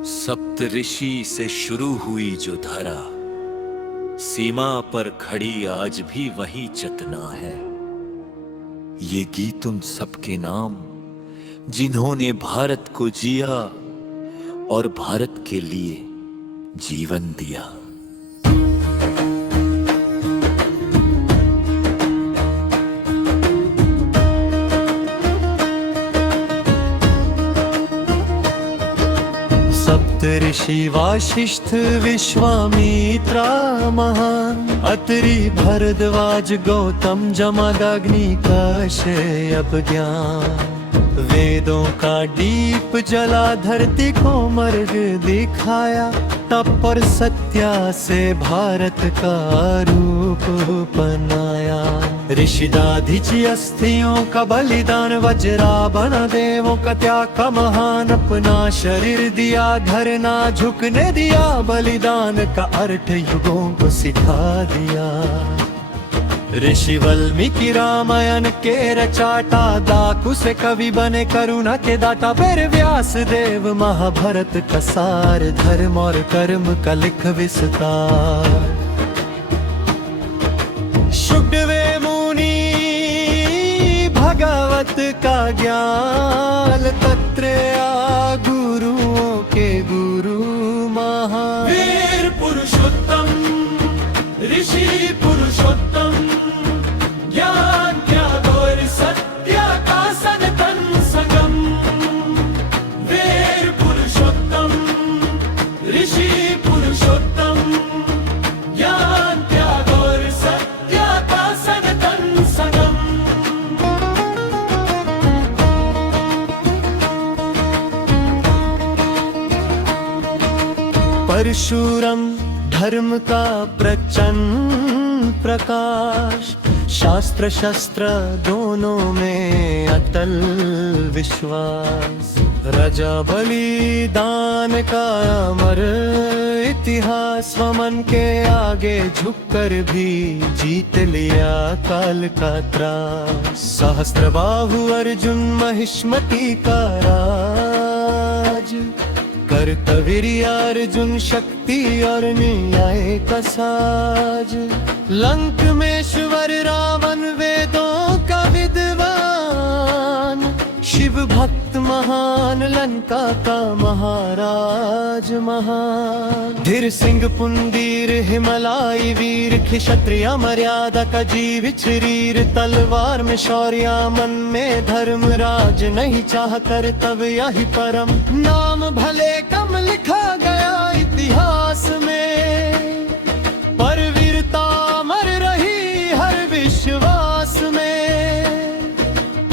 सप्तऋषि से शुरू हुई जो धारा, सीमा पर खड़ी आज भी वही चेतना है। ये गीत उन सबके नाम जिन्होंने भारत को जिया और भारत के लिए जीवन दिया। सप्तऋषि वासिष्ठ विश्वामित्रा महान, अत्रि भरद्वाज गौतम जमदग्नि कश्यप ज्ञान। वेदों का दीप जला धरती को मर्ग दिखाया, तप पर सत्या से भारत का रूप बनाया। ऋषि दाधिची अस्थियों का बलिदान, वज्रा बना देवों का त्याग का महान। अपना शरीर दिया धरना झुकने दिया, बलिदान का अर्थ युगों को सिखा दिया। ऋषि वाल्मीकि रामायण के रचाटा, डाकू से कवि बने करुणा के दाता। फिर व्यास देव महाभारत का सार, धर्म और कर्म का लिख विस्तार। शुकदेव मुनि भगवत का ज्ञान, तत्रेय गुरुओं के गुरु महान। वीर पुरुषोत्तम ऋषि पुरुषोत्तम, ज्ञान त्याग और सत्य का सनातन संगम। वीर पुरुषोत्तम ऋषि पुरुषोत्तम, ज्ञान त्याग और सत्य का सनातन संगम। परशुराम धर्म का प्रचंड प्रकाश, शास्त्र शस्त्र दोनों में अटल विश्वास। राजा बलिदान का अमर इतिहास, स्वमन के आगे झुककर भी जीत लिया काल का त्रास। सहस्त्रबाहु अर्जुन महिष्मती का राज, कर्तवीर्य अर्जुन शक्ति और न्याय का साज। लंकेश्वर रावण वेदों का विद्वान, शिव भक्त महान लंका का महाराज महान। धीर सिंह पुंदीर हिमालय वीर, क्षत्रिय मर्यादा का जीवित शरीर। तलवार में शौर्य मन में धर्म, राज नहीं चाह कर तब यही परम। नाम भले कम लिखा गया इतिहास में, पर वीरता मर रही हर विश्वास में।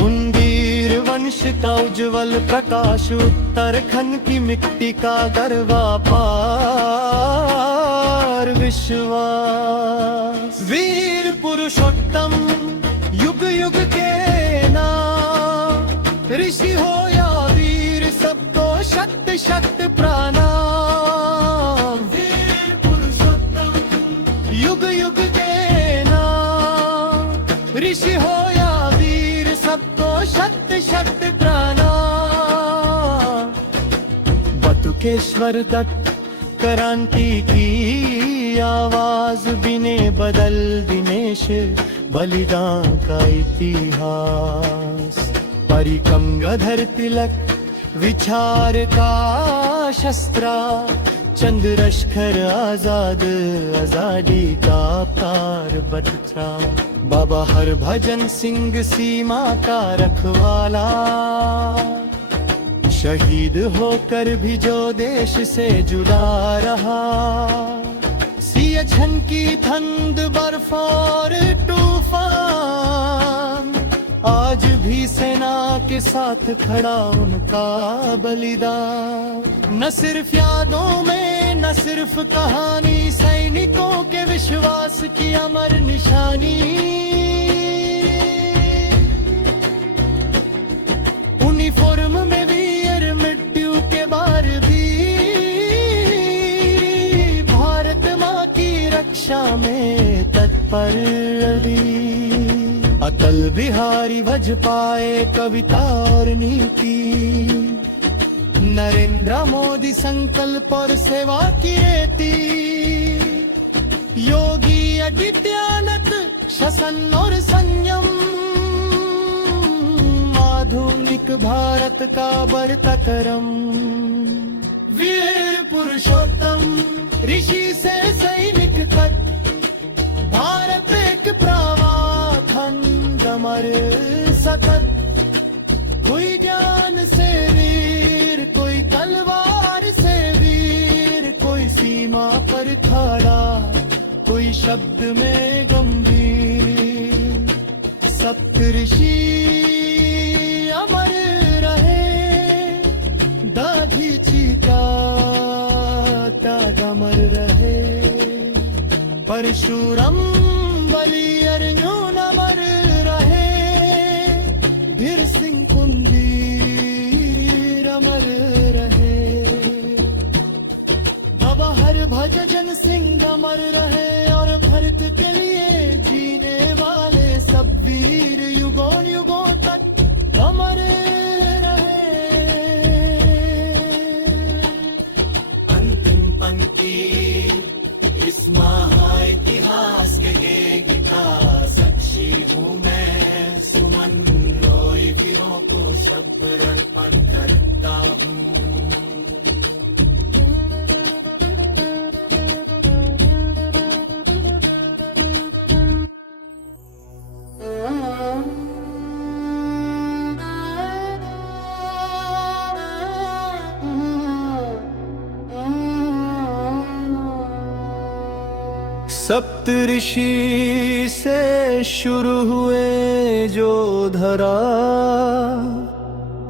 उन वीर वंश का उज्जवल प्रकाश, उत्तराखंड की मिट्टी का गर्वा पार विश्वास। वीर पुरुषोत्तम युग युग के नाम, ऋषि हो या वीर सबको शत शत प्रणाम। वीर पुरुषोत्तम युग युग के नाम, ऋषि हो या वीर सबको शत शत प्रणाम। बटुकेश्वर दत्त क्रांति की आवाज, बिने बदल दिनेश बलिदान का इतिहास। परिकम गंगाधर तिलक विचार का शस्त्र, चंद्रशेखर आजाद आजादी का पार बटरा। बाबा हरभजन सिंह सीमा का रखवाला, शहीद होकर भी जो देश से जुड़ा रहा। सियाचिन की ठंड बर्फ और तूफान, आज भी सेना के साथ खड़ा उनका बलिदान। न सिर्फ यादों में न सिर्फ कहानी, सैनिकों के विश्वास की अमर निशानी। यूनिफॉर्म में वीर मृत्यु के बार भी, भारत माँ की रक्षा में तत्पर रवि। अटल बिहारी वाजपेयी कविता और नीति, नरेंद्र रामोदी संकल्प और सेवा की रेती, योगी आदित्यानाथ शासन और संयम, आधुनिक भारत का बढ़ता क्रम। वीर पुरुषोत्तम ऋषि से सैनिक तक, भारत एक प्रावधान कमर सतत। कोई ज्ञान से वीर, कोई तलवार से वीर, कोई सीमा पर खड़ा, कोई शब्द में गंभीर। सप्तऋषि अमर रहे, दाधीची का अमर रहे। परशुराम बलि अर्जुन अमर रहे, वीर सिंह कुंदीर अमर रहे। बाबा हरभजन सिंह अमर रहे, और भारत के लिए जीने वाले सब वीर युगों युगों तक अमर रहे। अंतिम पंक्ति इस महाइतिहास के गीता, साक्षी हूँ मैं सुमन रोय वीरों को सब अर्पण करता हूँ। सप्तऋषि से शुरू हुए जो धरा,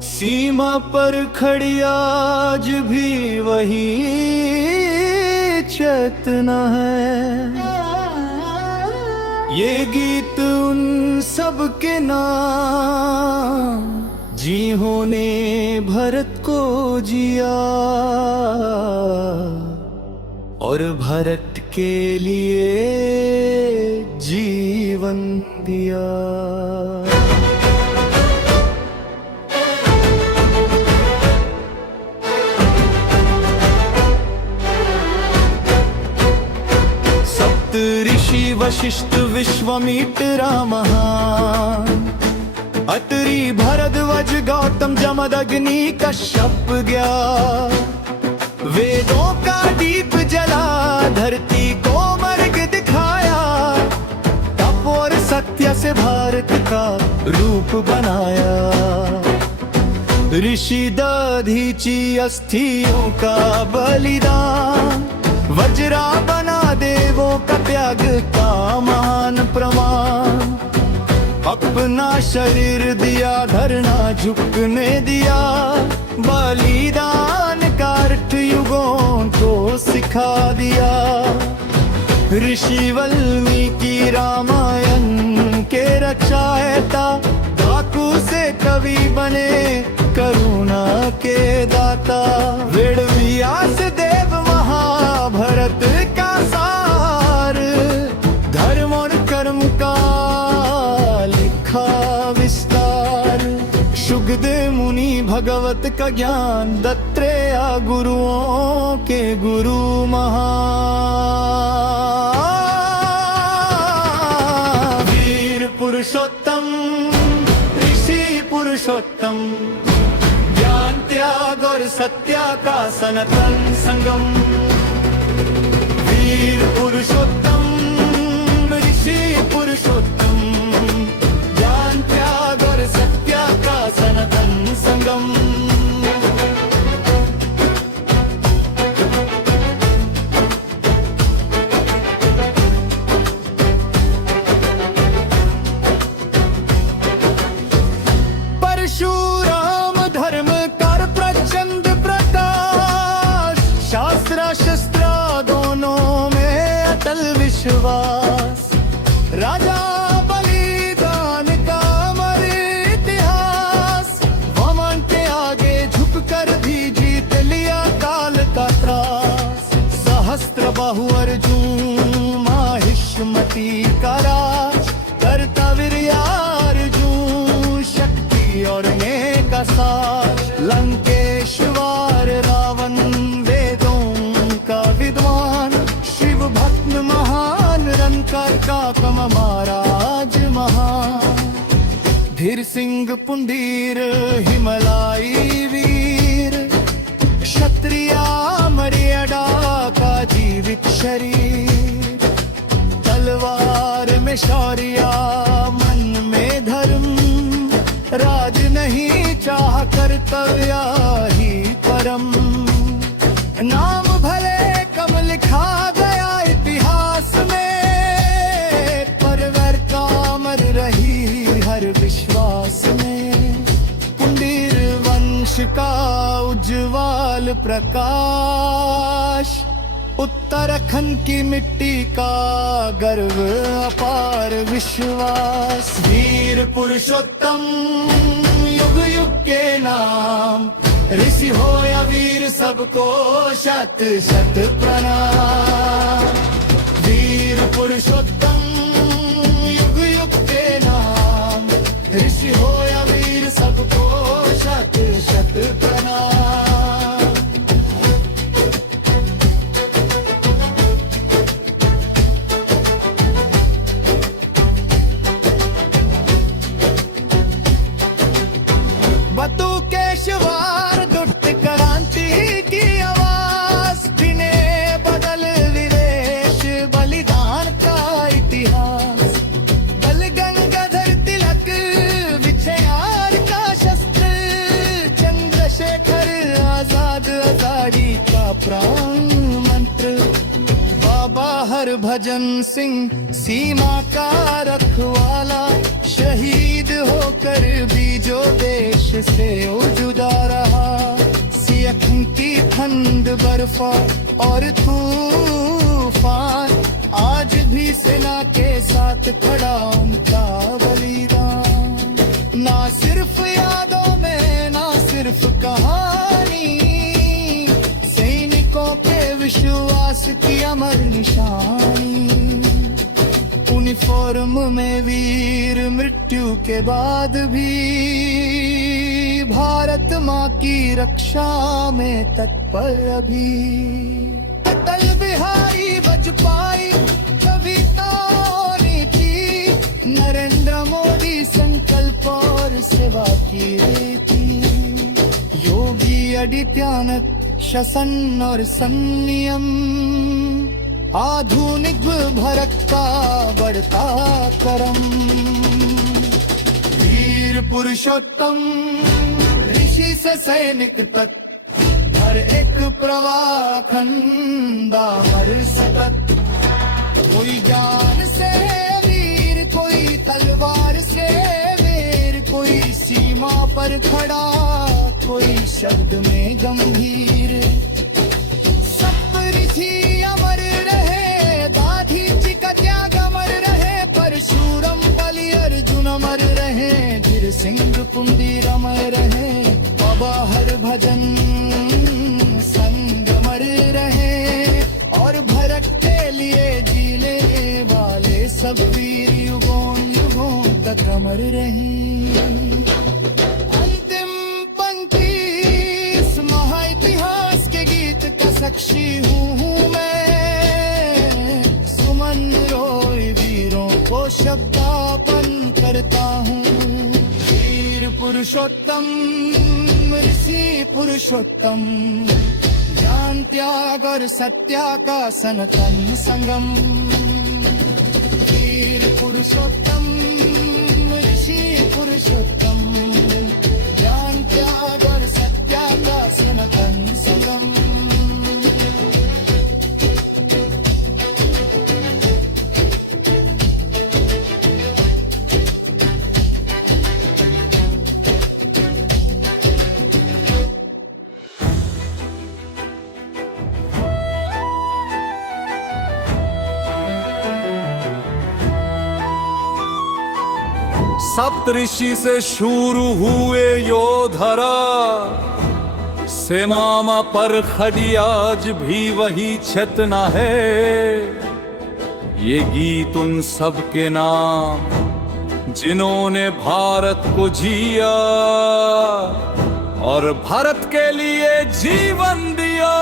सीमा पर खड़ी आज भी वही चेतना है। ये गीत उन सब के नाम, जिन्होंने भारत को जिया और भारत के लिए जीवन दिया। सप्तऋषि वशिष्ठ विश्वामित्र महान, अत्रि भरद्वाज गौतम जमद अग्नि कश्यप गया। वेदों का दीप जला, धरती को मार्ग दिखाया, तप और सत्य से भारत का रूप बनाया। ऋषि दधीची अस्थियों का बलिदान, वज्रा बना देवों का त्याग का महान प्रमाण। अपना शरीर दिया, धरना झुकने दिया, बलिदान का अर्थ युगों को सिखा दिया। ऋषि वाल्मीकि रामायण के रचयिता, डाकू से कवि बने करुणा के दाता। वेद व्यास देव महाभारत का सार, धर्म और कर्म का लिखा विस्तार। शुकदेव मुनि भगवत का ज्ञान, दत्रेय गुरुओं के गुरु महान। वीर पुरुषोत्तम ऋषि पुरुषोत्तम, ज्ञान त्याग और सत्य का सनातन संगम। वीर पुरुषोत्तम ऋषि पुरुषोत्तम, ज्ञान त्याग और सत्य का सनातन संगम। परशुराम धर्म कर प्रचंड प्रकाश, शास्त्र शस्त्र दोनों में अटल विश्वास। राजा बलिदान का अमर इतिहास, वमन के आगे झुककर भी जीत लिया काल का त्रास। सहस्त्र बाहु अर्जुन माहिष्मती का राज, करता वीर्यार्जुन शक्ति और नेक साज। लंकेश्वर रावण वीर सिंह पुंडीर हिमलाई वीर क्षत्रिया मर्यादा का जीवित शरीर तलवार में शौर्य मन में धर्म राज नहीं चाह कर्तव्य ही परम नाम भले कब लिखा गया इतिहास में पर वीरता अमर रही हर विश्वास में पुंडीर वंश का उज्ज्वल प्रकाश उत्तराखंड की मिट्टी का गर्व अपार विश्वास वीर पुरुषोत्तम युग युग के नाम ऋषि हो या वीर सबको शत शत प्रणाम वीर पुरुषोत्तम युग युग के नाम ऋषि हो या वीर सबको शत शत प्रणाम बतुकेशवार दुष्ट क्रांति की आवाज बिने बदल विदेश बलिदान का इतिहास बल गंगाधर तिलक विजयार का शस्त्र चंद्रशेखर आजाद आजादी का प्राण मंत्र बाबा हरभजन सिंह सीमा का रखवाला शहीद होकर भी जो देश से जुदा रहा सियाचिन की ठंड बर्फा और तूफान आज भी सेना के साथ खड़ा उनका बलिदान ना सिर्फ यादों में ना सिर्फ कहानी सैनिकों के विश्वास की अमर निशानी यूनिफॉर्म में वीर मृत्यु के बाद भी भारत माँ की रक्षा में तत्पर अभी अटल बिहारी वाजपेयी कविताओं ने थी नरेंद्र मोदी संकल्प और सेवा की रीति योगी आदित्यनाथ शासन और संयम आधुनिक भारत का बढ़ता करम वीर पुरुषोत्तम ऋषि से सैनिक तक हर एक प्रवाह खंडा हर सतत कोई जान से वीर कोई तलवार से वीर कोई सीमा पर खड़ा कोई शब्द में गंभीर सब ऋषि अमर रहे दाधी जी का त्याग अमर रहे परशुराम बलि अर्जुन अमर रहे वीर सिंह पुंडीर अमर रहे बाबा हरभजन संग अमर रहे और भारत के लिए जीने वाले सब वीर युगों युगों तक अमर रहे अंतिम पंक्ति इस महाइतिहास के गीत का साक्षी हूँ मैं सुमन रोय वीरों को शब्दापन करता हूँ वीर पुरुषोत्तम ऋषि पुरुषोत्तम ज्ञान त्याग और सत्या का सनातन संगम वीर पुरुषोत्तम ऋषि पुरुषोत्तम ज्ञान त्याग और सत्या का सनातन संगम सप्तऋषि से शुरू हुए योधरा सेमामा पर खड़ी आज भी वही चेतना है। ये गीत उन सब के नाम जिन्होंने भारत को जिया और भारत के लिए जीवन दिया।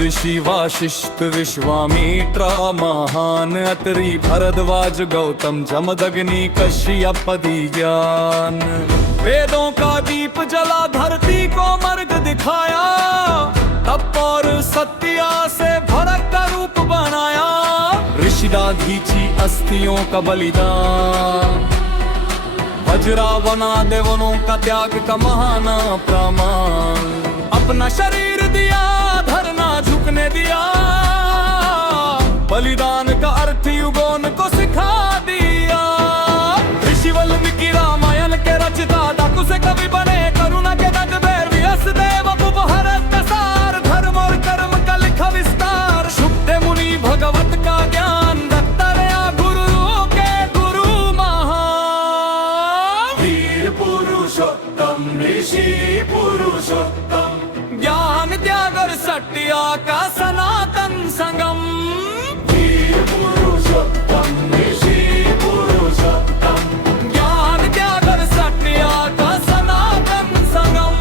ऋषि वासिष्ठ विश्वामित्रा महान, अत्रि भरद्वाज गौतम जमदग्नि कश्यप ज्ञान। वेदों का दीप जला धरती को मर्ग दिखाया, तप और सत्या से भरत का रूप बनाया। ऋषिदाधीची अस्थियों का बलिदान, वज्रावना देवनों का त्याग का महान प्रमाण। अपना शरीर दिया, धरना झुकने दिया, बलिदान का अर्थ युगों को सिखा दिया। ऋषि वाल्मीकि रामायण के रचता, डाकू से कवि बने करुणा के दग बेर व्यास देव उपहरत सार। धर्म और कर्म का लिखा विस्तार, शुद्ध मुनि भगवत का ज्ञान रखता रहा गुरु के गुरु महान। वीर पुरुषोत्तम ऋषि पुरुषोत्तम, ज्ञान त्याग और सत्या का सनातन संगम। वीर पुरुषोत्तम ऋषि पुरुषोत्तम, ज्ञान त्याग और सत्या का सनातन संगम।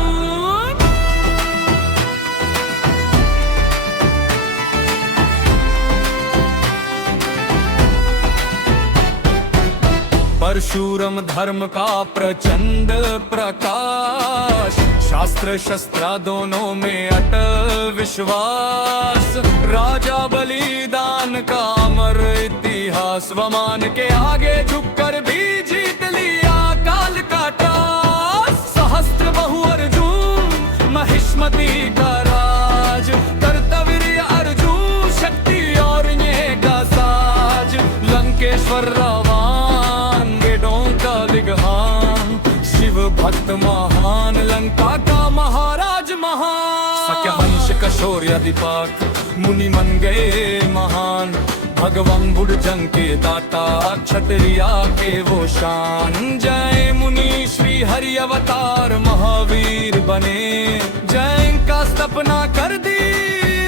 परशुराम धर्म का प्रचंड प्रकाश, शास्त्र शस्त्र दोनों में अटल विश्वास। राजा बलिदान का अमर इतिहास, वमान के आगे झुककर भी जीत लिया काल का त्रास। सहस्त्र बहु अर्जुन महिष्मति का राज, कर्तवीर्य अर्जुन शक्ति और ये का साज। लंकेश्वर रावण वेदों का दिग्हान, शिव भक्त महान लंका का महाराज महान। सख्य वंश का शौर्य दीपक मुनि मन गए महान। भगवान बुद्ध जंग के दाता, क्षत्रिया के वो शान। जय मुनि श्री हरि अवतार महावीर बने, जय का स्थापना कर दी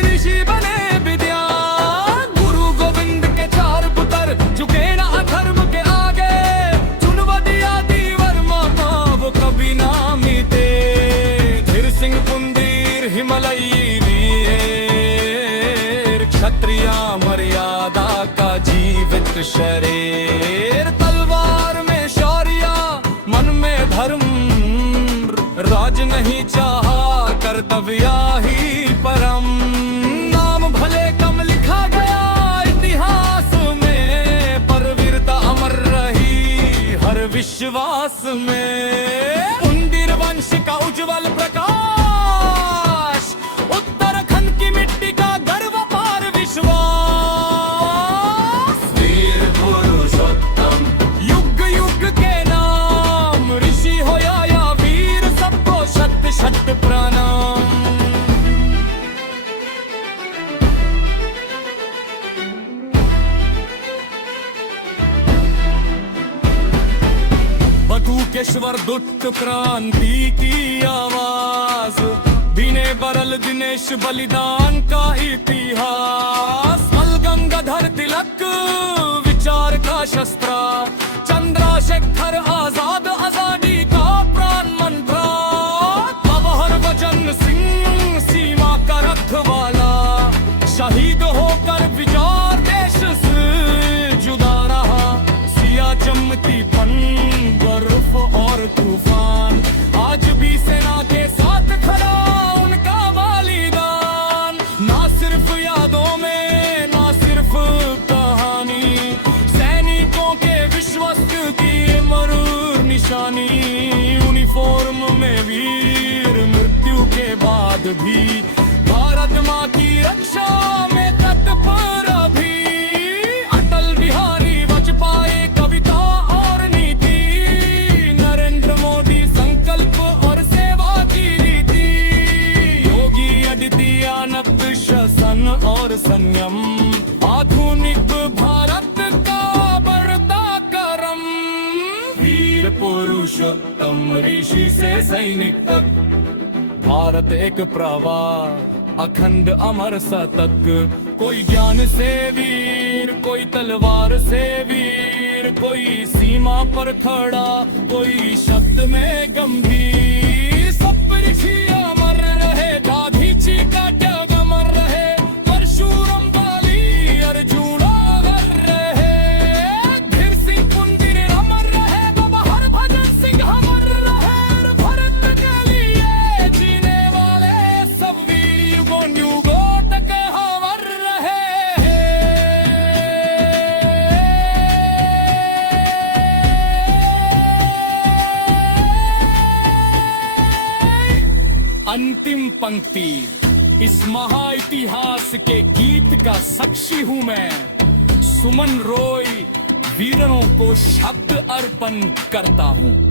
ऋषि बने विद्वान। गुरु गोविंद के चार पुत्र झुके ना अधर्म के आगे, चुनवा दिया दीवर मामा वो कभी ना मिटे। धीर सिंह कुंदीर हिमालयी वीर, क्षत्रिया मर्यादा का जीवित शरीर। तलवार में शौर्य मन में धर्म, राज नहीं चाहा कर्तव्य ही परम। नाम भले कम लिखा गया इतिहास में, पर वीरता अमर रही हर विश्वास में। कुंदीर वंश का उज्जवल प्रकाश, उत्तराखंड की मिट्टी का गर्व पार विश्वास। वीर पुरुषोत्तम युग युग के नाम, ऋषि हो या वीर सबको शत शत प्रणाम। बटुकेश्वर दुष्ट क्रांति की आवाज, दिने बरल दिनेश बलिदान का इतिहास। गंगाधर तिलक विचार का शस्त्र, चंद्रशेखर आजाद आजादी का प्राण मंत्र। अमर वचन सिंह सीमा का रखवाला, शहीद होकर विचार देश से जुदा रहा। सिया चमती पन बर्फ और तूफान, आज भी सेना के साथ खड़ा उनका बलिदान। ना सिर्फ यादों में ना सिर्फ कहानी, सैनिकों के विश्वस्त की मरूर निशानी। यूनिफॉर्म में वीर मृत्यु के बाद भी, भारत माँ की रक्षा में तत्पर अभी। अटल बिहारी वाजपेयी कविता और नीति, नरेंद्र मोदी संकल्प और सेवा की रीति। योगी आदित्यनाथ शासन और संयम, आधुनिक भारत का बढ़ता करम। वीर पुरुषोत्तम ऋषि से सैनिक तक, भारत एक प्रवाह अखंड अमर सतक। कोई ज्ञान से वीर, कोई तलवार से वीर, कोई सीमा पर खड़ा, कोई शब्द में गंभीर। सब ऋषि अमर रहे, दाधीची का त्याग अमर रहे। अंतिम पंक्ति, इस महाइतिहास के गीत का साक्षी हूं मैं। सुमन रोय वीरों को शब्द अर्पण करता हूं।